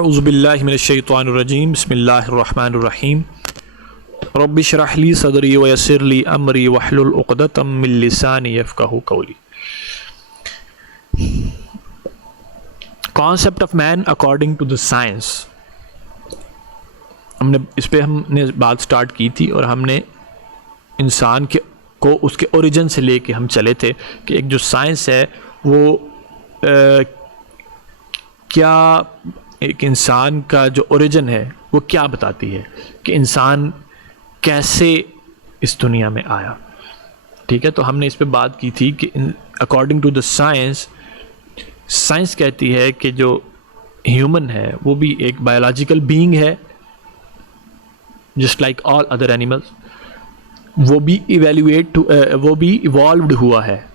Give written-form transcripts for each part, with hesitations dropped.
अऊज़ु बिल्लाहि मिनश शैतानिर रजीम बिस्मिल्लाहिर रहमानिर रहीम रब्बि इश्रह ली सदरी व यस्सिर ली अमरी वहलुल उक़दतम मिन लिसानी यफ़क़हू क़ौली। Concept of man according to the science. हमने बात स्टार्ट की थी और हमने इंसान को उसके ओरिजिन से लेके हम चले थे कि एक जो साइंस है वो क्या एक इंसान का जो ओरिजिन है वो क्या बताती है कि इंसान कैसे इस दुनिया में आया। ठीक है, तो हमने इस पे बात की थी कि अकॉर्डिंग टू द साइंस कहती है कि जो ह्यूमन है वो भी एक बायोलॉजिकल बीइंग है just like all other animals. वो भी इवॉल्व्ड हुआ है।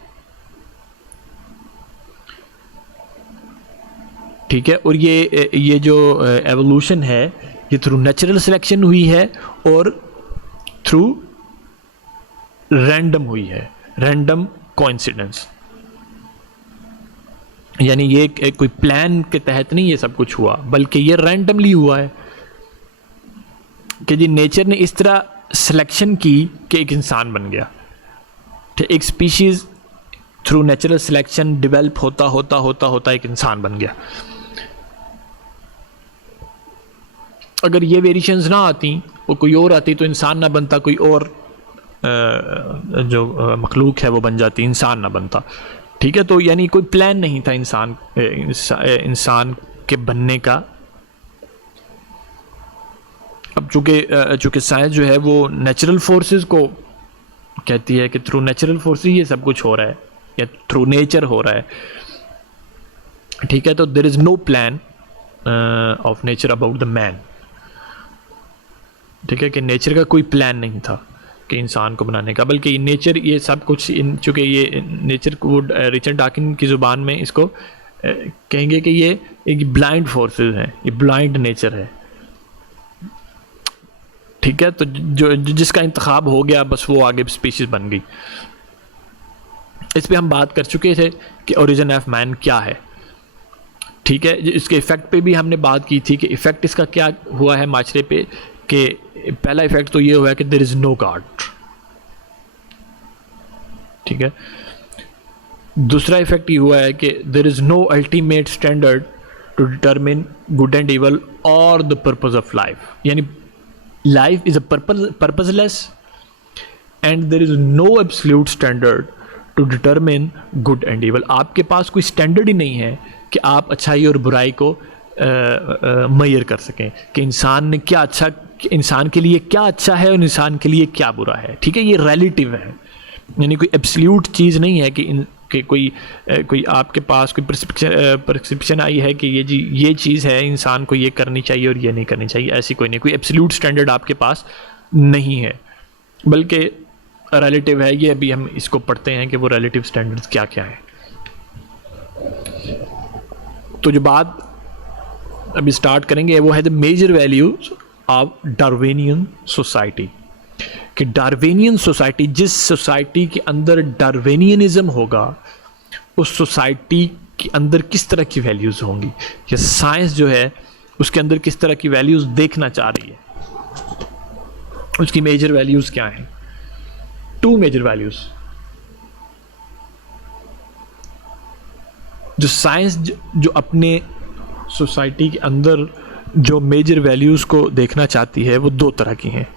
ठीक है, और ये जो एवोल्यूशन है ये थ्रू नेचुरल सिलेक्शन हुई है और थ्रू रैंडम हुई है, रैंडम कोइंसिडेंस। यानी ये कोई प्लान के तहत नहीं ये सब कुछ हुआ, बल्कि ये रैंडमली हुआ है कि जी नेचर ने इस तरह सिलेक्शन की कि एक इंसान बन गया। एक species through natural selection develop होता एक इंसान बन गया। अगर ये वेरिएशंस ना आती, वो कोई और आती तो इंसान ना बनता, कोई और जो मखलूक है वो बन जाती, इंसान ना बनता। ठीक है, तो यानी कोई प्लान नहीं था इंसान के बनने का। अब चूंकि साइंस जो है वो नेचुरल फोर्सेस को कहती है कि थ्रू नेचुरल फोर्सेस ये सब कुछ हो रहा है या थ्रू नेचर हो रहा है। ठीक है, तो there is no plan of nature about the man. ठीक है, कि नेचर का कोई प्लान नहीं था कि इंसान को बनाने का, बल्कि नेचर ये सब कुछ चूँकि ये नेचर को रिचर्ड डॉकिंस की ज़ुबान में इसको कहेंगे कि ये एक ब्लाइंड फोर्सेस हैं, ये ब्लाइंड नेचर है। ठीक है, तो जो जिसका इंतखाब हो गया बस वो आगे स्पीशीज बन गई। इस पे हम बात कर चुके थे कि ओरिजिन ऑफ मैन क्या है। ठीक है, इसके इफ़ेक्ट पे भी हमने बात की थी कि इफ़ेक्ट इसका क्या हुआ है माशरे पे, कि पहला इफ़ेक्ट तो ये हुआ है कि देयर इज़ नो गॉड। ठीक है, दूसरा इफ़ेक्ट ये हुआ है कि there is no ultimate standard to determine good and evil और द पर्पस ऑफ लाइफ। यानी life is a purposeless and there is no absolute standard to determine good and evil. आपके पास कोई स्टैंडर्ड ही नहीं है कि आप अच्छाई और बुराई को मेजर कर सकें कि इंसान ने क्या अच्छा, इंसान के लिए क्या अच्छा है और इंसान के लिए क्या बुरा है। ठीक है, ये रिलेटिव है, यानी कोई एब्सोल्यूट चीज़ नहीं है कि कोई आपके पास कोई प्रिस्क्रिप्शन आई है कि ये चीज़ है, इंसान को ये करनी चाहिए और ये नहीं करनी चाहिए। ऐसी कोई नहीं, कोई एब्सोल्यूट स्टैंडर्ड आपके पास नहीं है, बल्कि रिलेटिव है। ये अभी हम इसको पढ़ते हैं कि वो रिलेटिव स्टैंडर्ड्स क्या क्या है। तो जो बात अभी स्टार्ट करेंगे वो है the major values of Darwinian society. कि डार्विनियन सोसाइटी, जिस सोसाइटी के अंदर डार्विनियनिज्म होगा उस सोसाइटी के अंदर किस तरह की वैल्यूज़ होंगी, या साइंस जो है उसके अंदर किस तरह की वैल्यूज़ देखना चाह रही है, उसकी मेजर वैल्यूज़ क्या हैं। 2 मेजर वैल्यूज़ जो साइंस जो अपने सोसाइटी के अंदर जो मेजर वैल्यूज़ को देखना चाहती है वो 2 तरह की हैं,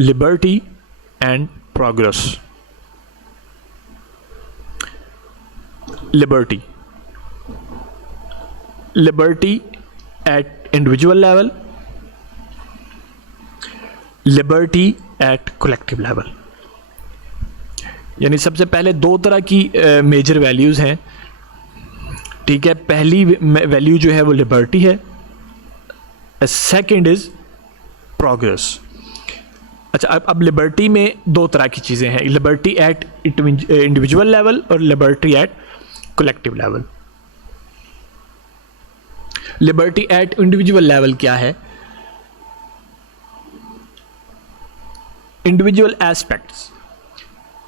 liberty and progress. Liberty at individual level, liberty at collective level. यानी सबसे पहले 2 तरह की मेजर वैल्यूज़ हैं। ठीक है, पहली वैल्यू जो है वो लिबर्टी है, सेकंड इज प्रोग्रेस। अच्छा, अब लिबर्टी में 2 तरह की चीज़ें हैं, लिबर्टी एट इंडिविजुअल लेवल और liberty at collective level. Liberty at individual level क्या है? Individual aspects,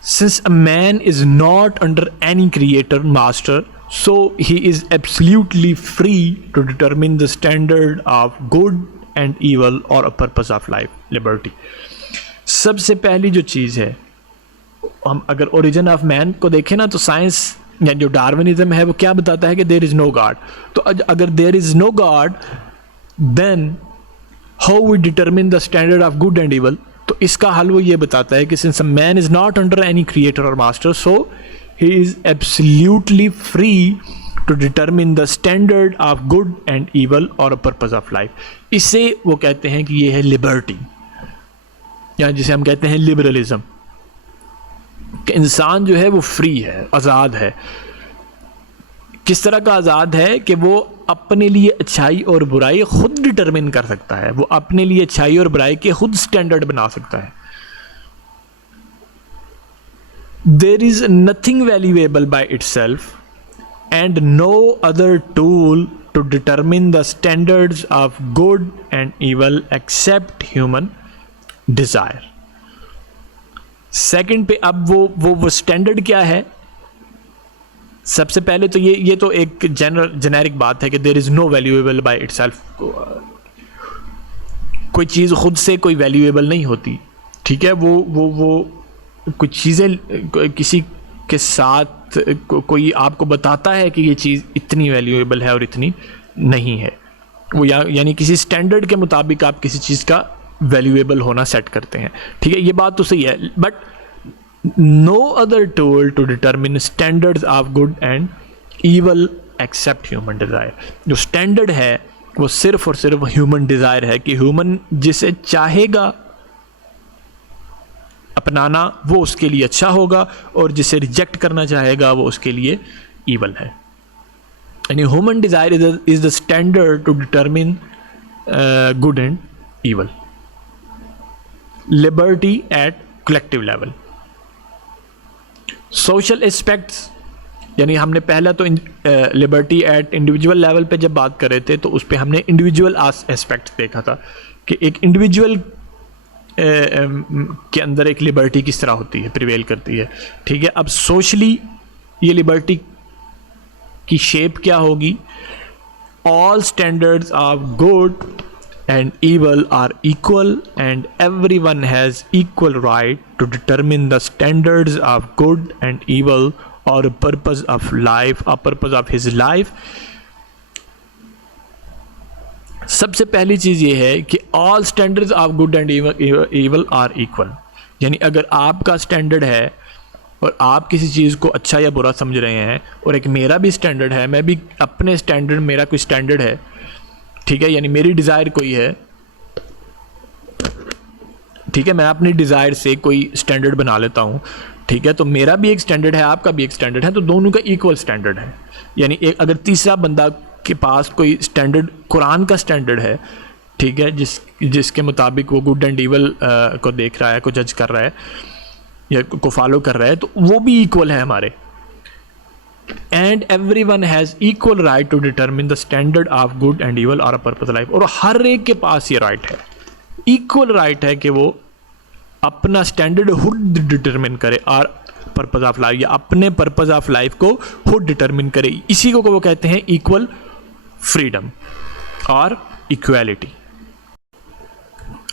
since a man is not under any creator, master So he is absolutely free to determine the standard of good and evil or a purpose of life. Liberty. सबसे पहली जो चीज़ है, हम अगर origin of man को देखें ना, तो साइंस या जो डार्विनिज्म है वो क्या बताता है कि देयर इज़ नो गॉड. तो अगर there is no God, then how we determine the standard of good and evil. तो इसका हल वो ये बताता है कि since man is not under any creator और master, so he is absolutely free to determine the standard of good and evil or a purpose of life. इसे वो कहते हैं कि ये है लिबर्टी, या जिसे हम कहते हैं लिबरलिज्म. कि इंसान जो है वो फ्री है, आज़ाद है. किस तरह का आज़ाद है कि वो अपने लिए अच्छाई और बुराई खुद डिटरमिन कर सकता है, वो अपने लिए अच्छाई और बुराई के खुद स्टैंडर्ड बना सकता है. There is nothing valuable by itself and no other tool to determine the standards of good and evil except human desire. Second पे अब वो स्टैंडर्ड क्या है. सबसे पहले तो ये तो एक जेनेरिक बात है कि there is no valuable by itself. कोई चीज़ खुद से कोई वैल्यूएबल नहीं होती, ठीक है. वो कुछ चीज़ें किसी के साथ कोई आपको बताता है कि ये चीज़ इतनी वैल्यूएबल है और इतनी नहीं है. वो यानी किसी स्टैंडर्ड के मुताबिक आप किसी चीज़ का वैल्यूएबल होना सेट करते हैं, ठीक है. ये बात तो सही है, but no other tool to determine standards of good and evil except human desire. जो स्टैंडर्ड है वो सिर्फ और सिर्फ ह्यूमन डिज़ायर है कि ह्यूमन जिसे चाहेगा अपनाना वो उसके लिए अच्छा होगा, और जिसे रिजेक्ट करना चाहेगा वो उसके लिए ईवल है. यानी human desire is the standard to determine good and evil. Liberty at collective level. Social aspects, यानी हमने पहला तो लिबर्टी एट इंडिविजुअल लेवल पे जब बात कर रहे थे तो उस पर हमने इंडिविजुअल एस्पेक्ट देखा था कि एक इंडिविजुअल के अंदर एक लिबर्टी किस तरह होती है, प्रिवेल करती है, ठीक है. अब सोशली ये लिबर्टी की शेप क्या होगी. All standards of good and evil are equal and everyone has equal right to determine the standards of good and evil or a purpose of life, a purpose of his life. सबसे पहली चीज़ ये है कि all standards of good and evil are equal. यानी अगर आपका standard है और आप किसी चीज़ को अच्छा या बुरा समझ रहे हैं, और एक मेरा भी स्टैंडर्ड है, मैं भी अपने स्टैंडर्ड, मेरा कोई स्टैंडर्ड है, ठीक है, यानी मेरी डिज़ायर कोई है, ठीक है, मैं अपनी डिज़ायर से कोई स्टैंडर्ड बना लेता हूँ, ठीक है. तो मेरा भी एक स्टैंडर्ड है, आपका भी एक स्टैंडर्ड है, तो दोनों का इक्वल स्टैंडर्ड है. यानी एक अगर तीसरा बंदा के पास कोई स्टैंडर्ड, कुरान का स्टैंडर्ड है, ठीक है, जिसके मुताबिक वो गुड एंड ईवल को देख रहा है, को जज कर रहा है या को फॉलो कर रहा है, तो वो भी इक्वल है हमारे. And every one has equal right to determine the standard of good and evil और अ पर्पस लाइफ. और हर एक के पास ये राइट है, इक्वल राइट है कि वो अपना स्टैंडर्ड खुद डिटरमिन करे और पर्पस ऑफ लाइफ, या अपने पर्पस ऑफ लाइफ को खुद डिटरमिन करे. इसी को वो कहते हैं इक्वल फ्रीडम और इक्वालिटी.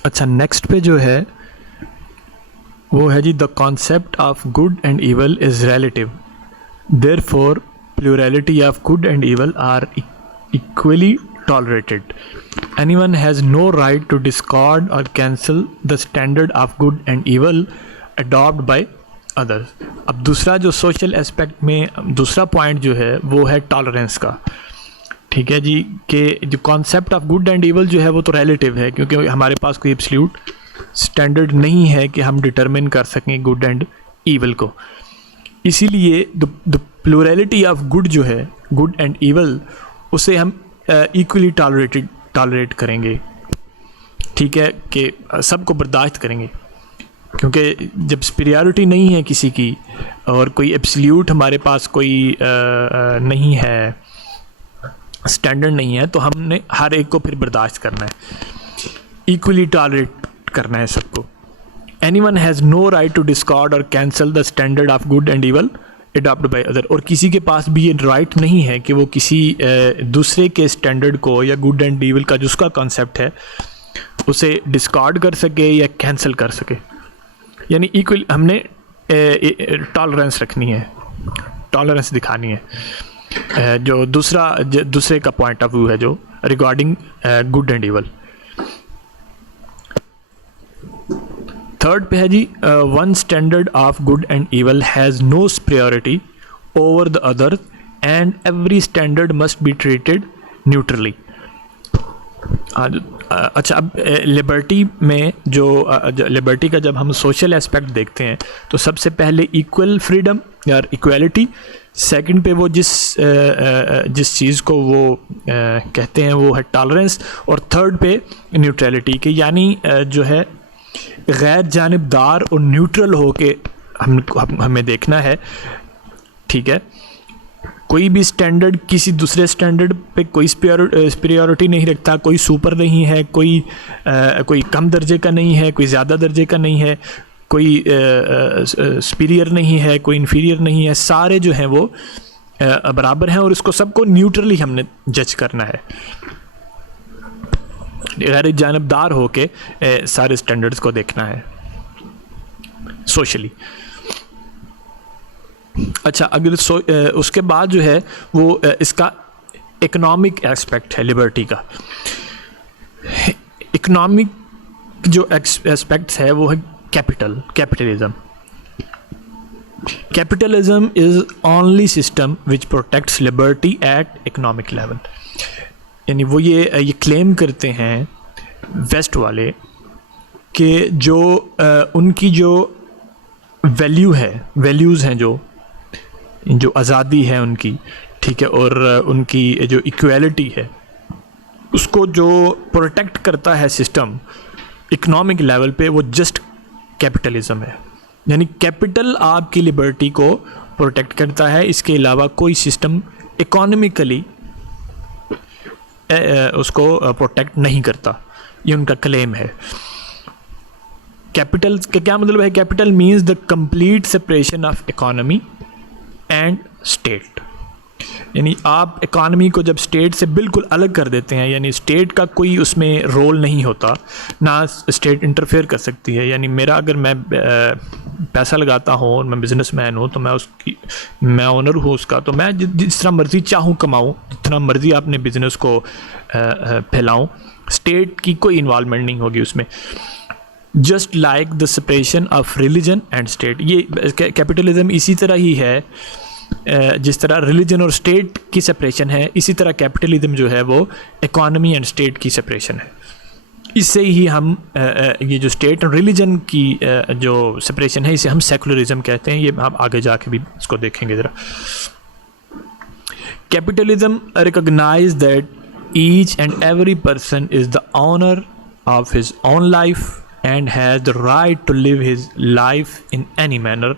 अच्छा, नेक्स्ट पे जो है वो है जी, the concept of good and evil is relative. Therefore, plurality of good and evil are equally tolerated. Anyone has no right to discard or cancel the standard of good and evil adopted by others. अब दूसरा जो social aspect में दूसरा point जो है वो है tolerance का, ठीक है जी. कि जो concept of good and evil जो है वो तो रिलेटिव है, क्योंकि हमारे पास कोई एब्सोल्यूट स्टैंडर्ड नहीं है कि हम डिटरमिन कर सकें गुड एंड ईवल को. इसीलिए द प्लूरलिटी ऑफ गुड जो है, गुड एंड ईवल, उसे हम इक्वली टॉलरेट करेंगे, ठीक है, कि सबको बर्दाश्त करेंगे. क्योंकि जब सुपीरियरिटी नहीं है किसी की और कोई एब्सोल्यूट हमारे पास कोई नहीं है, स्टैंडर्ड नहीं है, तो हमने हर एक को फिर बर्दाश्त करना है, इक्वली टॉलरेट करना है सबको. Anyone has no right to discard or cancel the standard of good and evil adopt by other, और किसी के पास भी ये राइट नहीं है कि वो किसी दूसरे के स्टैंडर्ड को या गुड एंड ईविल का जिसका कॉन्सेप्ट है उसे डिस्कार्ड कर सके या कैंसिल कर सके। यानी इक्वल हमने टॉलरेंस रखनी है, टॉलरेंस दिखानी है, जो दूसरे का पॉइंट ऑफ व्यू है जो regarding good and evil. Third पे है जी, one standard of good and evil has no superiority over the other and every standard must be treated neutrally. अच्छा, अब लिबर्टी में जो लिबर्टी का जब हम सोशल एस्पेक्ट देखते हैं तो सबसे पहले इक्वल फ्रीडम या इक्वालिटी, सेकंड पे वो जिस चीज़ को वो कहते हैं वो है टॉलरेंस, और थर्ड पे न्यूट्रलिटी के यानी जो है गैर जानिबदार और न्यूट्रल हो के हमें देखना है। ठीक है, कोई भी स्टैंडर्ड किसी दूसरे स्टैंडर्ड पे कोई सुपीरियरिटी नहीं रखता, कोई सुपर नहीं है, कोई कम दर्जे का नहीं है, कोई ज़्यादा दर्जे का नहीं है, कोई सुपीरियर नहीं है, कोई इन्फीरियर नहीं है, सारे जो हैं वो बराबर हैं और इसको सबको न्यूट्रली हमने जज करना है, गैर जानबदार होके सारे स्टैंडर्ड्स को देखना है सोशली। अच्छा, अगर उसके बाद जो है वो इसका इकोनॉमिक एस्पेक्ट है लिबर्टी का। इकोनॉमिक जो एस्पेक्ट्स है वो है capitalism. Capitalism is only system which protects liberty at economic level. यानी वो ये क्लेम करते हैं वेस्ट वाले कि जो उनकी जो वैल्यूज़ हैं, जो आज़ादी है उनकी, ठीक है, और उनकी जो इक्वालिटी है उसको जो प्रोटेक्ट करता है सिस्टम इकोनॉमिक लेवल पे, वो जस्ट कैपिटलिज्म है। यानी कैपिटल आपकी लिबर्टी को प्रोटेक्ट करता है, इसके अलावा कोई सिस्टम इकोनॉमिकली उसको प्रोटेक्ट नहीं करता, ये उनका क्लेम है। कैपिटल का क्या मतलब है? Capital means the complete separation of economy and state. यानी आप इकोनॉमी को जब स्टेट से बिल्कुल अलग कर देते हैं, यानी स्टेट का कोई उसमें रोल नहीं होता, ना स्टेट इंटरफेयर कर सकती है। यानी मेरा अगर मैं पैसा लगाता हूँ और मैं बिजनेसमैन हूँ तो मैं ओनर हूँ उसका, तो मैं जिस तरह मर्ज़ी चाहूँ कमाऊँ, जितना मर्ज़ी अपने बिजनेस को फैलाऊँ, स्टेट की कोई इन्वॉल्वमेंट नहीं होगी उसमें। Just like the separation of religion and state, ये कैपिटलिज्म इसी तरह ही है, जिस तरह रिलीजन और स्टेट की सेपरेशन है, इसी तरह कैपिटलिज्म जो है वो इकोनॉमी एंड स्टेट की सेपरेशन है। इससे ही हम ये जो स्टेट और रिलीजन की जो सेपरेशन है, इसे हम सेकुलरिज्म कहते हैं। ये हम आगे जाके भी इसको देखेंगे ज़रा। Capitalism recognise that each and every person is the owner of his own life and has the right to live his life in any manner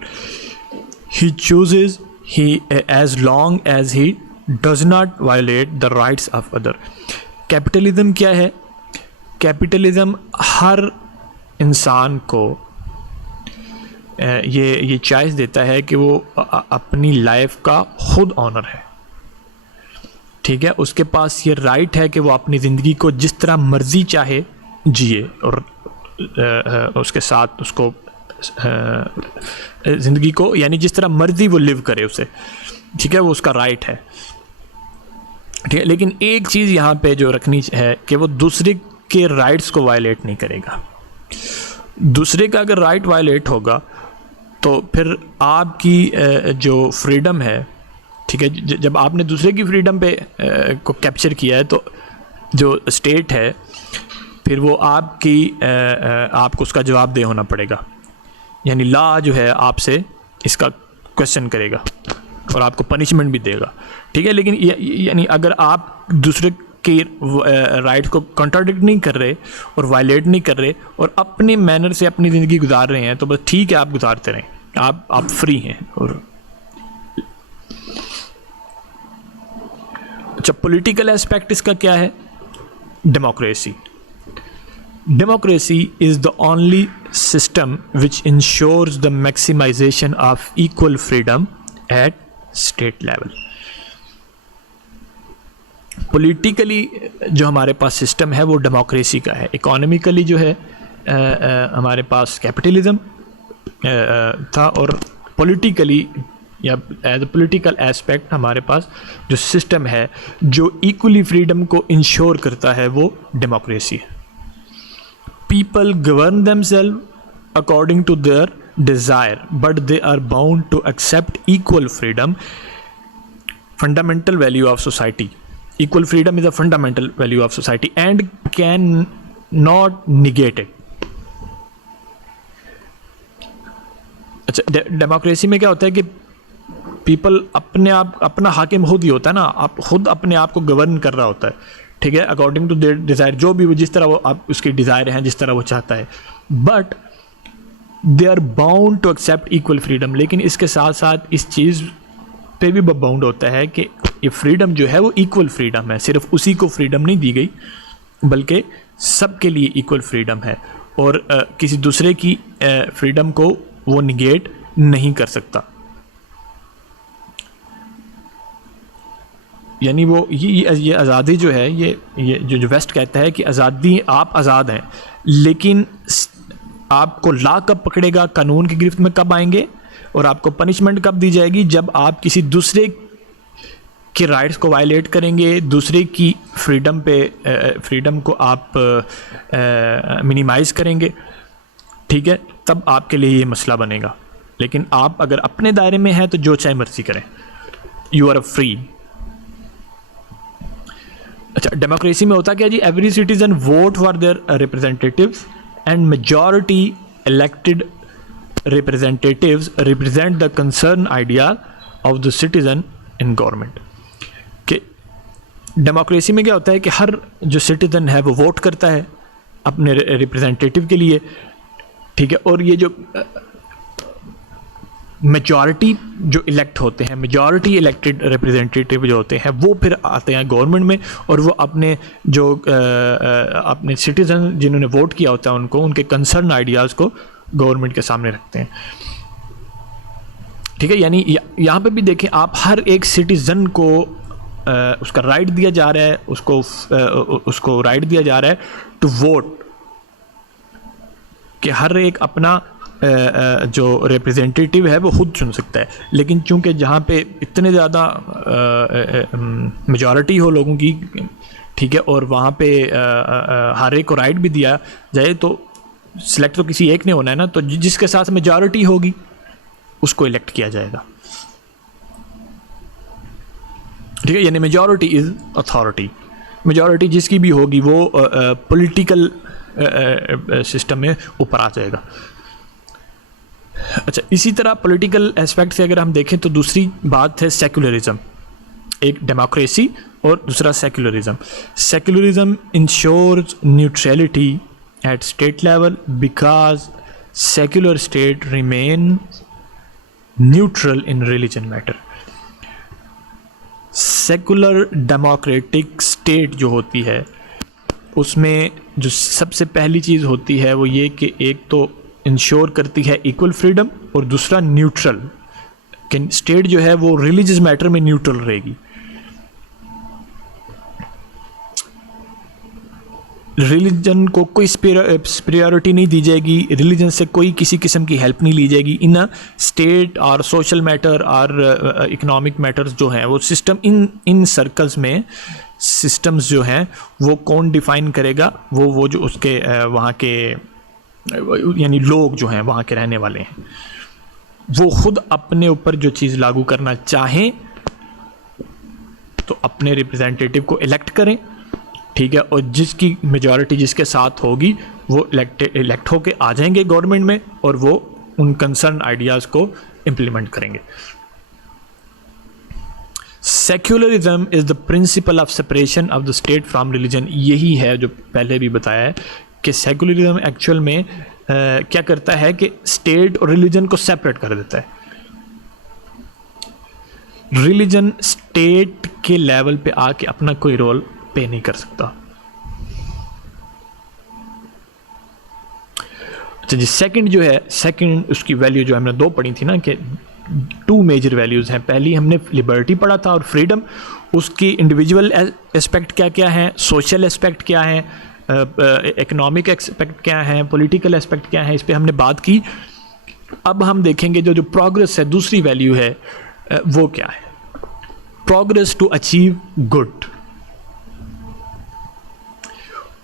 he chooses, as long as he does not violate the rights of other। Capitalism क्या है? Capitalism हर इंसान को ये choice देता है कि वो अपनी लाइफ का खुद ऑनर है, ठीक है। उसके पास ये राइट है कि वो अपनी ज़िंदगी को जिस तरह मर्ज़ी चाहे जिए और उसके साथ उसको ज़िंदगी को यानी जिस तरह मर्ज़ी वो लिव करे उसे, ठीक है, वो उसका राइट है, ठीक है। लेकिन एक चीज़ यहाँ पे जो रखनी है कि वो दूसरे के राइट्स को वायलेट नहीं करेगा। दूसरे का अगर राइट वायलेट होगा तो फिर आपकी जो फ्रीडम है, ठीक है, जब आपने दूसरे की फ्रीडम पे को कैप्चर किया है तो जो स्टेट है फिर वो आपको उसका जवाब दे होना पड़ेगा। यानी लॉ जो है आपसे इसका क्वेश्चन करेगा और आपको पनिशमेंट भी देगा, ठीक है। लेकिन यानी अगर आप दूसरे के राइट को कॉन्ट्राडिक्ट नहीं कर रहे और वायलेट नहीं कर रहे और अपने मैनर से अपनी ज़िंदगी गुजार रहे हैं तो बस ठीक है, आप गुजारते रहें, आप फ्री हैं। और अच्छा, पॉलिटिकल एस्पेक्ट इसका क्या है? Democracy. Democracy is the only system which ensures the maximization of equal freedom at state level. Politically जो हमारे पास सिस्टम है वो डेमोक्रेसी का है। इकोनॉमिकली जो है हमारे पास कैपिटलिज्म था, और पॉलिटिकली या एज अ पॉलिटिकल एस्पेक्ट हमारे पास जो सिस्टम है जो इक्वली फ्रीडम को इंश्योर करता है वो डेमोक्रेसी है। People govern themselves according to their desire but they are bound to accept equal freedom, fundamental value of society. Equal freedom is a fundamental value of society and can not negate it. अच्छा, democracy में क्या होता है कि people अपने आप अपना हाकिम खुद ही होता है ना, आप खुद अपने आप को गवर्न कर रहा होता है, ठीक है, अकॉर्डिंग टू देयर डिज़ायर, जो भी वो जिस तरह वो आप उसकी डिज़ायर हैं, जिस तरह वो चाहता है, but they are bound to accept equal freedom. लेकिन इसके साथ साथ इस चीज़ पे भी बाउंड होता है कि ये फ्रीडम जो है वो इक्वल फ्रीडम है, सिर्फ उसी को फ्रीडम नहीं दी गई बल्कि सबके लिए इक्वल फ्रीडम है, और किसी दूसरे की फ्रीडम को वो निगेट नहीं कर सकता। यानी वो ये आज़ादी जो है, ये जो वेस्ट कहता है कि आज़ादी, आप आज़ाद हैं, लेकिन आपको लॉ कब पकड़ेगा, कानून की गिरफ्त में कब आएंगे, और आपको पनिशमेंट कब दी जाएगी, जब आप किसी दूसरे के राइट्स को वायलेट करेंगे, दूसरे की फ्रीडम को आप मिनिमाइज़ करेंगे, ठीक है, तब आपके लिए ये मसला बनेगा। लेकिन आप अगर अपने दायरे में हैं तो जो चाहे मर्जी करें, यू आर फ्री। अच्छा, डेमोक्रेसी में होता क्या जी, every citizen vote for their representatives and majority elected representatives represent the concerned idea of the citizen in government। कि डेमोक्रेसी में क्या होता है कि हर जो सिटीजन है वो वोट करता है अपने रिप्रेजेंटेटिव के लिए, ठीक है, और ये जो मेजॉरिटी जो इलेक्ट होते हैं, मेजॉरिटी इलेक्टेड रिप्रेजेंटेटिव जो होते हैं वो फिर आते हैं गवर्नमेंट में, और वो अपने जो अपने सिटीजन जिन्होंने वोट किया होता है उनको, उनके कंसर्न आइडियाज़ को गवर्नमेंट के सामने रखते हैं, ठीक है। यानी यहाँ पे भी देखें आप, हर एक सिटीज़न को उसका राइट दिया जा रहा है, उसको राइट दिया जा रहा है टू वोट, कि हर एक अपना जो रिप्रेजेंटेटिव है वो खुद चुन सकता है। लेकिन चूंकि जहाँ पे इतने ज़्यादा मेजॉरिटी हो लोगों की, ठीक है, और वहाँ पे हर एक को राइट भी दिया जाए, तो सिलेक्ट तो किसी एक ने होना है ना, तो जिसके साथ मेजॉरिटी होगी उसको इलेक्ट किया जाएगा, ठीक है। यानी मेजॉरिटी इज़ अथॉरिटी, मेजॉरिटी जिसकी भी होगी वो पॉलिटिकल सिस्टम में ऊपर आ जाएगा। अच्छा, इसी तरह पॉलिटिकल एस्पेक्ट से अगर हम देखें तो दूसरी बात है सेक्युलरिज्म। एक डेमोक्रेसी और दूसरा secularism. Secularism ensures neutrality at state level because secular state remain neutral in religion matter। Secular democratic state जो होती है उसमें जो सबसे पहली चीज़ होती है वो ये कि एक तो इंश्योर करती है इक्वल फ्रीडम, और दूसरा न्यूट्रल, कि स्टेट जो है वो रिलीजियस मैटर में न्यूट्रल रहेगी। रिलीजन को कोई सुपीरियरिटी नहीं दी जाएगी, रिलीजन से कोई किसी किस्म की हेल्प नहीं ली जाएगी। इन स्टेट और सोशल मैटर और इकोनॉमिक मैटर्स जो हैं वो सिस्टम, इन सर्कल्स में सिस्टम्स जो हैं वो कौन डिफ़ाइन करेगा, वो जो उसके वहाँ के यानी लोग जो हैं वहाँ के रहने वाले हैं, वो खुद अपने ऊपर जो चीज़ लागू करना चाहें तो अपने रिप्रेजेंटेटिव को इलेक्ट करें, ठीक है, और जिसकी मेजॉरिटी जिसके साथ होगी वो इलेक्ट होके आ जाएंगे गवर्नमेंट में, और वो उन कंसर्न आइडियाज़ को इम्प्लीमेंट करेंगे। Secularism is the principle of separation of the state from religion. यही है जो पहले भी बताया है कि सेक्युलरिज्म एक्चुअल में क्या करता है कि स्टेट और रिलीजन को सेपरेट कर देता है। रिलीजन स्टेट के लेवल पे आके अपना कोई रोल पे नहीं कर सकता। अच्छा जी, सेकंड जो है, सेकंड उसकी वैल्यू जो हमने दो पढ़ी थी ना, कि टू मेजर वैल्यूज़ हैं। पहली हमने लिबर्टी पढ़ा था और फ्रीडम, उसकी इंडिविजुअल एस्पेक्ट क्या क्या हैं, सोशल एस्पेक्ट क्या हैं, इकोनॉमिक एस्पेक्ट क्या हैं, पॉलिटिकल एस्पेक्ट क्या हैं, इस पर हमने बात की। अब हम देखेंगे जो प्रोग्रेस है, दूसरी वैल्यू है, वो क्या है। Progress to achieve good.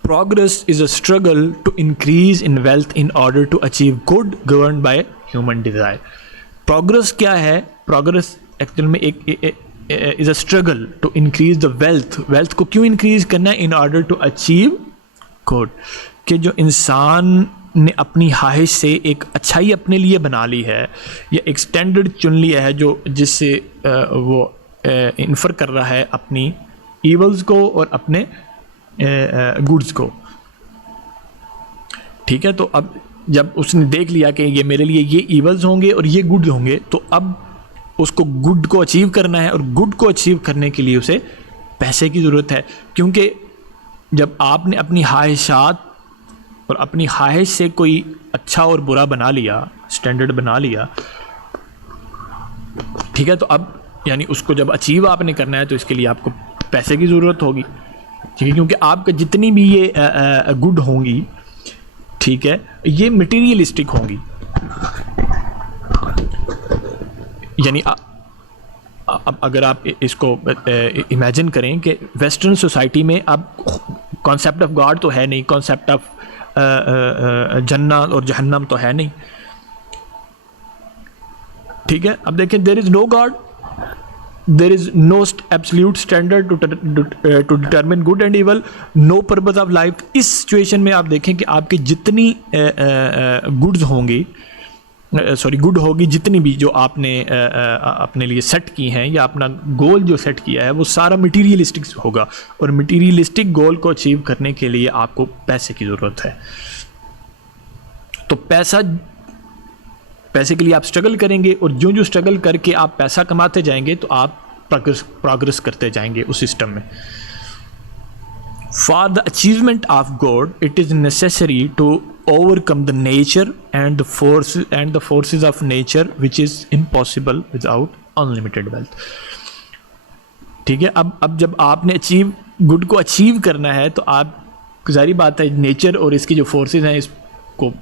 Progress is a struggle to increase in wealth in order to achieve good governed by human desire. Progress क्या है? Progress एक्चुअल में एक is a struggle to increase the wealth. Wealth को क्यों increase करना है? In order to achieve good. कि जो इंसान ने अपनी ख्वाहिश से एक अच्छाई अपने लिए बना ली है या एक स्टैंडर्ड चुन लिया है जो जिससे वो इन्फर कर रहा है अपनी ईवल्स को और अपने गुड्स को। ठीक है, तो अब जब उसने देख लिया कि ये मेरे लिए ये ईवल्स होंगे और ये गुड होंगे, तो अब उसको गुड को अचीव करना है और गुड को अचीव करने के लिए उसे पैसे की ज़रूरत है। क्योंकि जब आपने अपनी ख्वाहिशात और अपनी ख्वाहिश से कोई अच्छा और बुरा बना लिया, स्टैंडर्ड बना लिया, ठीक है, तो अब यानी उसको जब अचीव आपने करना है तो इसके लिए आपको पैसे की ज़रूरत होगी। ठीक है, क्योंकि आपका जितनी भी ये गुड होंगी, ठीक है, ये मटेरियलिस्टिक होंगी। यानी अब अगर आप इसको इमेजिन करें कि वेस्टर्न सोसाइटी में अब कॉन्सेप्ट ऑफ गॉड तो है नहीं, कॉन्सेप्ट ऑफ जन्नत और जहन्नम तो है नहीं। ठीक है, अब देखें, there is no God, there is no absolute standard to determine good and evil, no purpose of life। इस सिचुएशन में आप देखें कि आपकी जितनी गुड्स होंगी, सॉरी गुड होगी, जितनी भी जो आपने अपने लिए सेट की हैं या अपना गोल जो सेट किया है वो सारा मटीरियलिस्टिक होगा, और मटीरियलिस्टिक गोल को अचीव करने के लिए आपको पैसे की ज़रूरत है। तो पैसे के लिए आप स्ट्रगल करेंगे, और जो जो स्ट्रगल करके आप पैसा कमाते जाएंगे तो आप प्रोग्रेस करते जाएंगे उस सिस्टम में। For the achievement of good it is necessary to overcome the nature and the forces of nature which is impossible without unlimited wealth. ठीक है, अब जब आपने गुड को अचीव करना है तो आप, जारी बात है, नेचर और इसकी जो फोर्सेस हैं इसको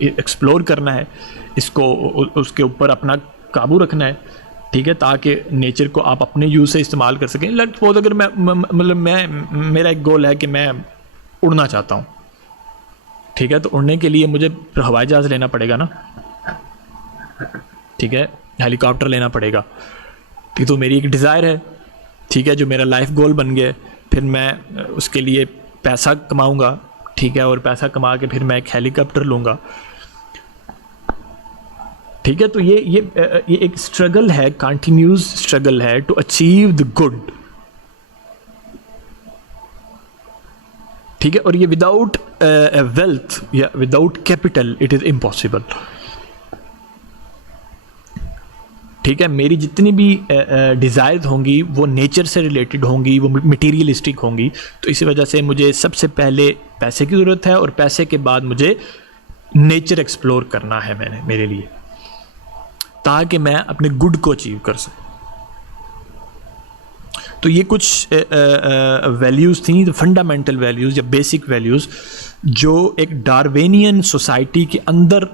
एक्सप्लोर करना है, इसको उसके ऊपर अपना काबू रखना है। ठीक है, ताकि नेचर को आप अपने यूज़ से इस्तेमाल कर सकें। लेट्स सपोज अगर मेरा एक गोल है कि मैं उड़ना चाहता हूँ, ठीक है, तो उड़ने के लिए मुझे हवाई जहाज़ लेना पड़ेगा ना, ठीक है, हेलीकॉप्टर लेना पड़ेगा। ठीक, तो मेरी एक डिज़ायर है, ठीक है, जो मेरा लाइफ गोल बन गया, फिर मैं उसके लिए पैसा कमाऊँगा, ठीक है, और पैसा कमा के फिर मैं एक हेलीकॉप्टर लूँगा। ठीक है, तो ये एक स्ट्रगल है, कंटिन्यूस स्ट्रगल है टू अचीव द गुड। ठीक है, और ये विदाउट वेल्थ या without capital it is impossible. ठीक है, मेरी जितनी भी डिज़ायर्स होंगी वो नेचर से रिलेटेड होंगी, वो मटीरियलिस्टिक होंगी। तो इसी वजह से मुझे सबसे पहले पैसे की ज़रूरत है, और पैसे के बाद मुझे नेचर एक्सप्लोर करना है मेरे लिए, ताकि मैं अपने गुड को अचीव कर सकूं। तो ये कुछ वैल्यूज़ थी, फंडामेंटल वैल्यूज़ या बेसिक वैल्यूज़, जो एक डार्विनियन सोसाइटी के अंदर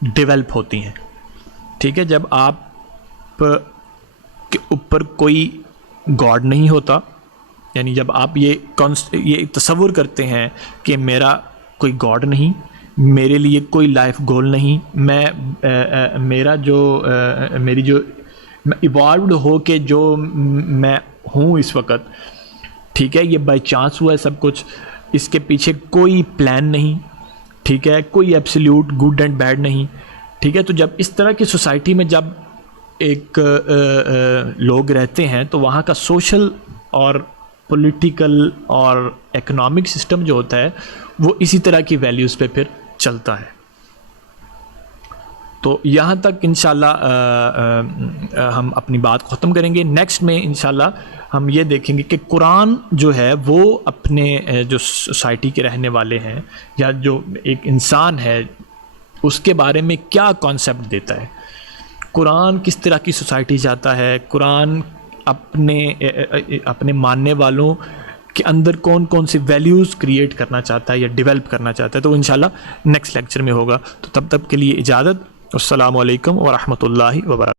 डेवलप होती हैं। ठीक है, जब आप के ऊपर कोई गॉड नहीं होता, यानी जब आप ये तसव्वुर करते हैं कि मेरा कोई गॉड नहीं, मेरे लिए कोई लाइफ गोल नहीं, मेरी जो इवॉल्व्ड हो के जो मैं हूँ इस वक्त, ठीक है, ये बाय चांस हुआ है सब कुछ, इसके पीछे कोई प्लान नहीं, ठीक है, कोई एब्सोल्यूट गुड एंड बैड नहीं। ठीक है, तो जब इस तरह की सोसाइटी में जब एक लोग रहते हैं तो वहाँ का सोशल और पॉलिटिकल और इकोनॉमिक सिस्टम जो होता है वो इसी तरह की वैल्यूज़ पे फिर चलता है। तो यहाँ तक इंशाल्लाह हम अपनी बात ख़त्म करेंगे। नेक्स्ट में इंशाल्लाह हम ये देखेंगे कि कुरान जो है वो अपने जो सोसाइटी के रहने वाले हैं या जो एक इंसान है उसके बारे में क्या कॉन्सेप्ट देता है। कुरान किस तरह की सोसाइटी चाहता है, कुरान अपने मानने वालों के अंदर कौन कौन सी वैल्यूज़ क्रिएट करना चाहता है या डेवलप करना चाहता है, तो इंशाल्लाह नेक्स्ट लेक्चर में होगा। तो तब तक के लिए इजाज़त। अस्सलामु अलैकुम व रहमतुल्लाहि व बरकातहू।